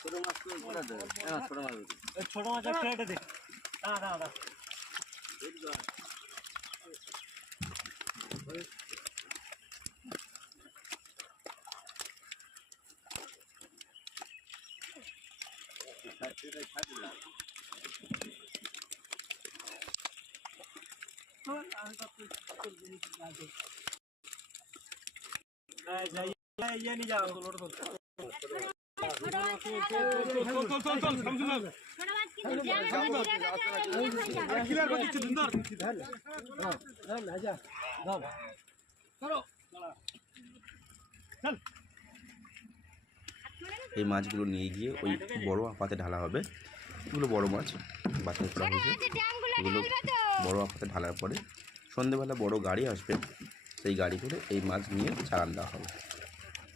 ছোট মাছ ছোট মাছ ছোট মাছ একটা দে দাঁড়া দাঁড়া ये नहीं जाओ এই মাছগুলো নিয়ে গিয়ে ওই বড় আপাতে ঢালা হবে। এগুলো বড় মাছ বাছাই করা হয়েছে। এগুলো বড় আপাতে ঢালার পরে সন্ধেবেলা বড় গাড়ি আসবে, সেই গাড়ি করে এই মাছ নিয়ে চালান দেওয়া হবে।